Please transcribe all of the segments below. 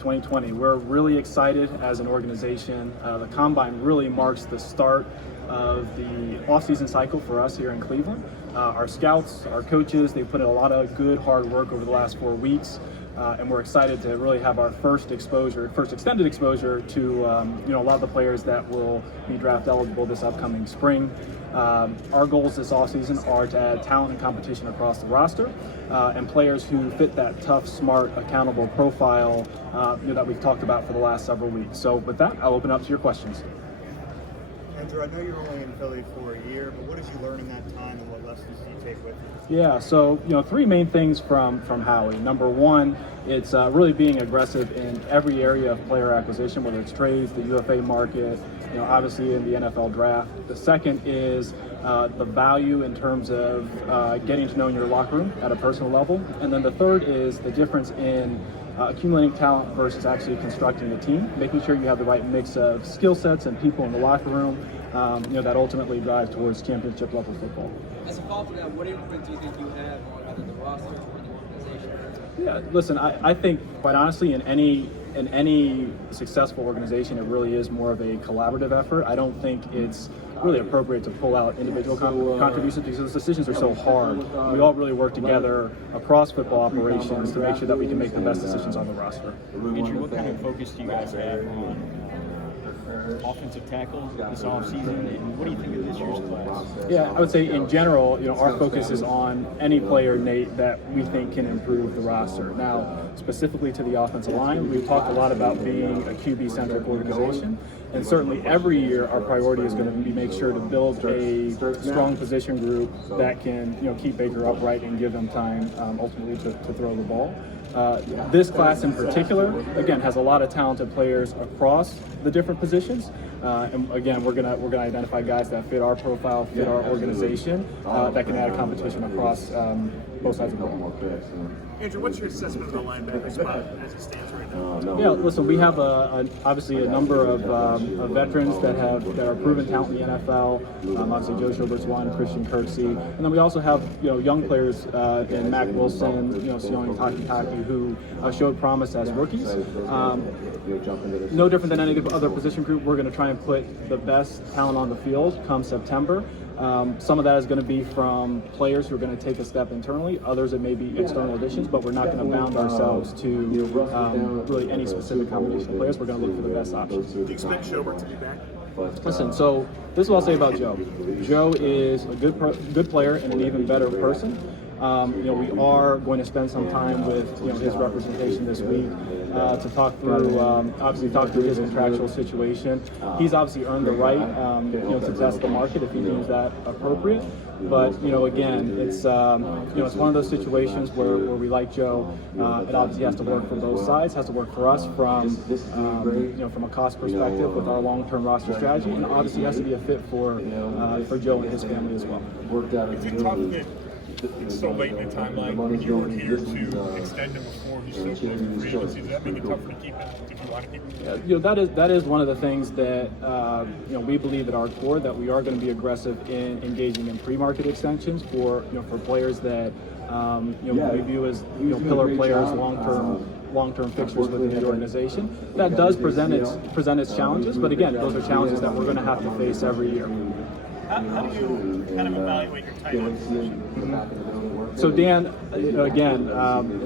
2020. We're really excited as an organization. The Combine really marks the start of the offseason cycle for us here in Cleveland. Our scouts, our coaches, they put in a lot of good hard work over the last 4 weeks. And we're excited to really have our first extended exposure to a lot of the players that will be draft eligible this upcoming spring. Our goals this offseason are to add talent and competition across the roster and players who fit that tough, smart, accountable profile that we've talked about for the last several weeks. So with that, I'll open up to your questions. Andrew, I know you're only in Philly for a year, but what did you learn in that time and what lessons do you take with you? Yeah, so three main things from Howie. Number one, it's really being aggressive in every area of player acquisition, whether it's trades, the UFA market, obviously in the NFL draft. The second is the value in terms of getting to know your locker room at a personal level. And then the third is the difference in accumulating talent versus actually constructing a team, making sure you have the right mix of skill sets and people in the locker room that ultimately drive towards championship level football. As a follow-up to that, what imprint do you think you have on either the roster or the organization? Yeah, listen, I think quite honestly in any successful organization, it really is more of a collaborative effort. I don't think it's really appropriate to pull out individual contributions because those decisions are so hard. We all really work together across football operations to make sure that we can make the best decisions on the roster. Andrew, what kind of focus do you guys have on offensive tackle this offseason, and what do you think of this year's class? Yeah, I would say in general, our focus is on any player, Nate, that we think can improve the roster. Now, specifically to the offensive line, we've talked a lot about being a QB-centric organization, and certainly every year our priority is going to be make sure to build a strong position group that can, keep Baker upright and give him time ultimately to throw the ball. This class in particular, again, has a lot of talented players across the different positions. And again, we're gonna identify guys that fit our profile, fit our organization, that can add competition across both sides of the ball. Andrew, what's your assessment of the linebacker spot as it stands right now? Yeah, listen, we have obviously a number of veterans that are proven talent in the NFL. Obviously, Joe Schobert's one, Christian Kirksey, and then we also have young players in Mac Wilson, Sione Takitaki, who showed promise as rookies. No different than any other position group, we're going to try and put the best talent on the field come September. Some of that is going to be from players who are going to take a step internally. Others it may be external additions, but we're not going to bound ourselves to really any specific combination of players. We're going to look for the best options. Do you expect Schobert to be back? Listen, so this is what I'll say about Joe. Joe is a good player and an even better person. We are going to spend some time with his representation this week to talk through his contractual situation. He's obviously earned the right to test the market if he deems that appropriate. But again, it's one of those situations where we like Joe. It obviously has to work for both sides. Has to work for us from a cost perspective with our long-term roster strategy, and obviously has to be a fit for Joe and his family as well. Is it tough that it's so late in the timeline when you were here to extend him before he started looking free agency? Does that make it tougher to keep him if you want to keep him? That is one of the things that we believe at our core, that we are going to be aggressive in engaging in pre-market extensions for players that we view as pillar players, long-term fixtures within the organization. That does present its challenges, but again, those are challenges that we're going to have to face every year. How do you kind of evaluate your tight end position? So Dan, again,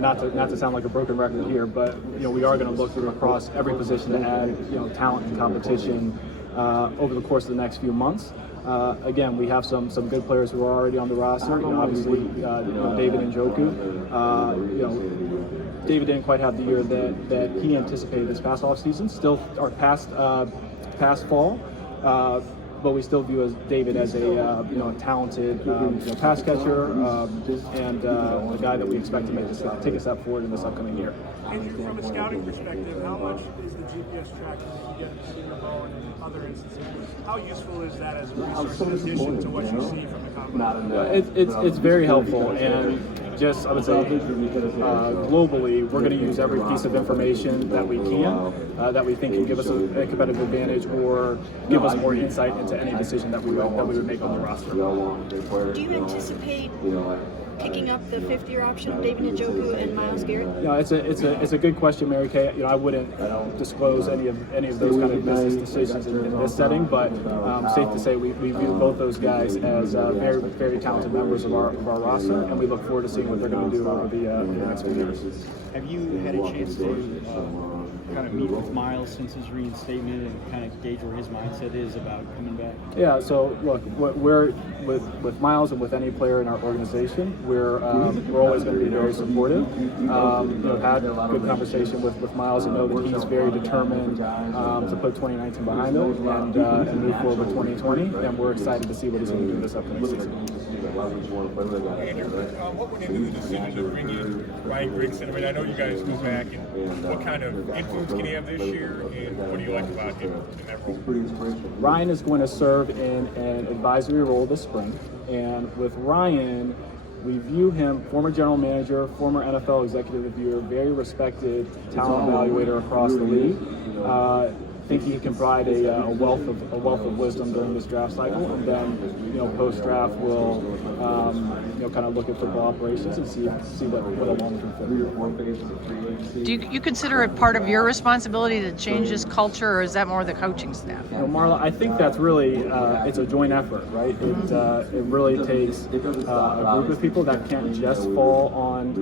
not to sound like a broken record here, but we are going to look across every position to add talent and competition over the course of the next few months. Again, we have some good players who are already on the roster. Obviously, David Njoku. David didn't quite have the year that he anticipated this past offseason, past fall. But we still view David as a talented pass catcher and a guy that we expect to take a step forward in this upcoming year. Andrew, from a scouting perspective, how much is the GPS tracking that you get in Senior Bowl and in other instances? How useful is that as a resource in addition to what you see from the combine? It's very helpful, and just I would say globally, we're going to use every piece of information that we can that we think can give us a competitive advantage or give us more insight into any decision that we would make on the roster. Do you anticipate picking up the fifth-year option, David Njoku and Myles Garrett? It's a good question, Mary Kay. I wouldn't disclose any of those kind of business decisions in this setting, but safe to say we view both those guys as very, very talented members of our roster, and we look forward to seeing what they're going to do over the next few years. Have you had a chance to kind of meet with Myles since his reinstatement and kind of gauge where his mindset is about coming back? Yeah, so look, we're with Myles and with any player in our organization, we're always going to be very supportive. Had a good conversation with Myles and know that he's very determined to put 2019 behind him and move forward with 2020, and we're excited to see what he's going to do this upcoming season. Andrew, what went into the decision to bring in Ryan Grigson? I mean, I know you guys go back, and what kind of influence can he have this year, and what do you like about him in that role? Ryan is going to serve in an advisory role this spring, and with Ryan, we view him, former general manager, former NFL executive reviewer, very respected talent evaluator across the league. I think he can provide a wealth of wisdom during this draft cycle, and then post draft we'll kind of look at football operations and see what a long-term fit. Do you consider it part of your responsibility to change this culture, or is that more the coaching staff? Marla, I think that's really it's a joint effort, right? It really takes a group of people that can't just fall on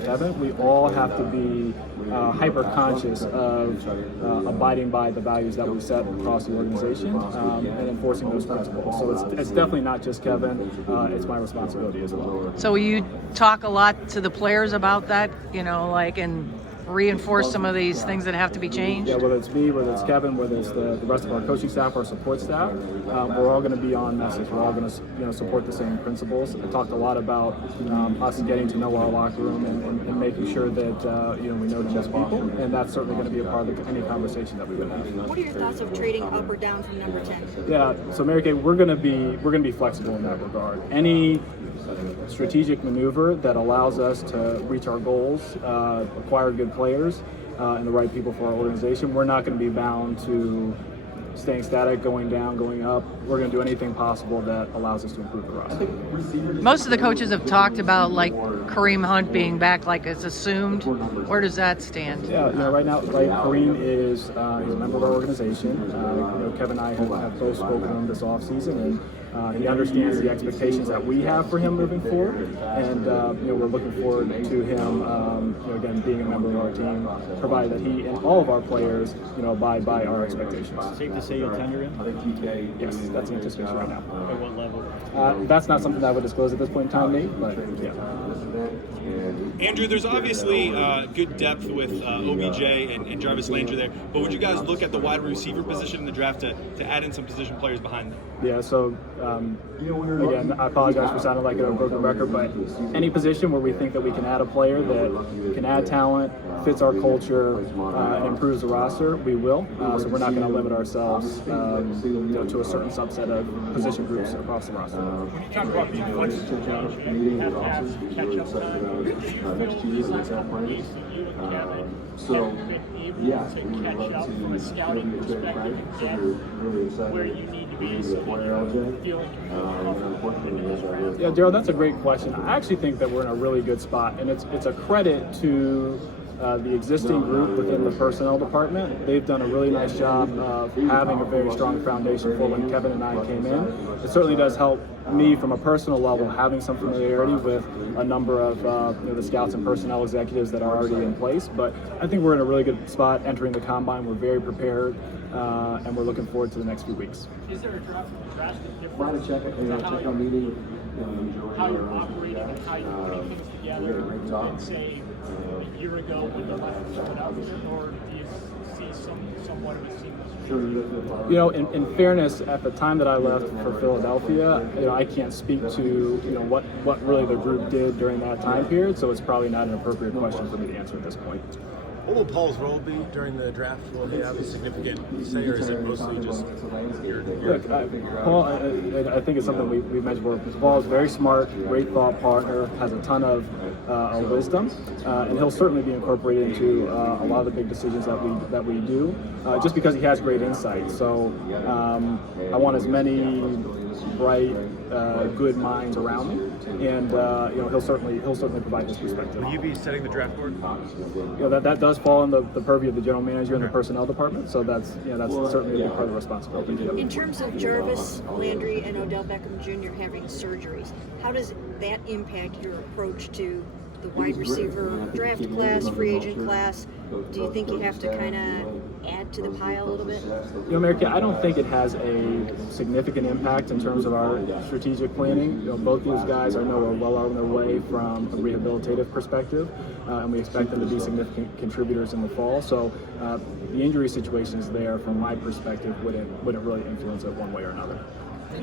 Kevin. We all have to be hyper conscious of abiding by the values that we set across the organization and enforcing those principles. So it's definitely not just Kevin. It's my responsibility as well. So will you talk a lot to the players about that, and reinforce some of these things that have to be changed? Yeah, whether it's me, whether it's Kevin, whether it's the rest of our coaching staff, our support staff, we're all going to be on message. We're all going to support the same principles. I talked a lot about us getting to know our locker room and making sure that we know the best people, and that's certainly going to be a part of any conversation that we would have. What are your thoughts of trading up or down from number 10? Yeah, so Mary Kay, we're going to be flexible in that regard. Any strategic maneuver that allows us to reach our goals, acquire good players, and the right people for our organization, we're not going to be bound to staying static, going down, going up. We're going to do anything possible that allows us to improve the roster. Most of the coaches have talked about Kareem Hunt being back, it's assumed. Where does that stand? Yeah, right now, Kareem is he's a member of our organization. Kevin and I have both spoken to him this offseason, and he understands the expectations that we have for him moving forward, and we're looking forward to him again being a member of our team, provided that he and all of our players abide by our expectations. Safe to say you'll tender him? Yes, that's the anticipation right now. At what level? That's not something that I would disclose at this point in time, Nate, but yeah. Andrew, there's obviously good depth with OBJ and Jarvis Landry there, but would you guys look at the wide receiver position in the draft to add in some position players behind them? Yeah, so again, I apologize for sounding like a broken record, but any position where we think that we can add a player that can add talent, fits our culture, and improves the roster, we will. So we're not going to limit ourselves to a certain subset of position groups across the roster. When you talk about being flexible, and have to have catch-up time, do you feel this last couple of weeks that you and Kevin have been able to catch up from a scouting perspective and get where you need to be so that you're feeling comfortable? Yeah, Daryl, that's a great question. I actually think that we're in a really good spot, and it's a credit to the existing group within the personnel department. They've done a really nice job of having a very strong foundation for when Kevin and I came in. It certainly does help me from a personal level having some familiarity with a number of the scouts and personnel executives that are already in place. But I think we're in a really good spot entering the combine. We're very prepared, and we're looking forward to the next few weeks. Is there a drastic difference how you're operating and how you're putting things together than, say, a year ago when you left Philadelphia, or do you see somewhat of a seamless? In fairness, at the time that I left for Philadelphia, I can't speak to what really the group did during that time period, so it's probably not an appropriate question for me to answer at this point. What will Paul's role be during the draft? Will he have a significant say, or is it mostly just your Look, Paul, I think it's something we've mentioned before. Paul is very smart, great thought partner, has a ton of wisdom, and he'll certainly be incorporated into a lot of the big decisions that we do, just because he has great insight. So I want as many bright, good minds around me and he'll certainly provide his perspective. Will you be setting the draft board? That does fall in the purview of the general manager and the personnel department, so that's certainly a big part of the responsibility. In terms of Jarvis Landry and Odell Beckham Jr. having surgeries, how does that impact your approach to the wide receiver draft class, free agent class? Do you think you have to kind of add to the pile a little bit? Mary, I don't think it has a significant impact in terms of our strategic planning. Both these guys are well on their way from a rehabilitative perspective, and we expect them to be significant contributors in the fall. So the injury situation is there, from my perspective, wouldn't really influence it one way or another.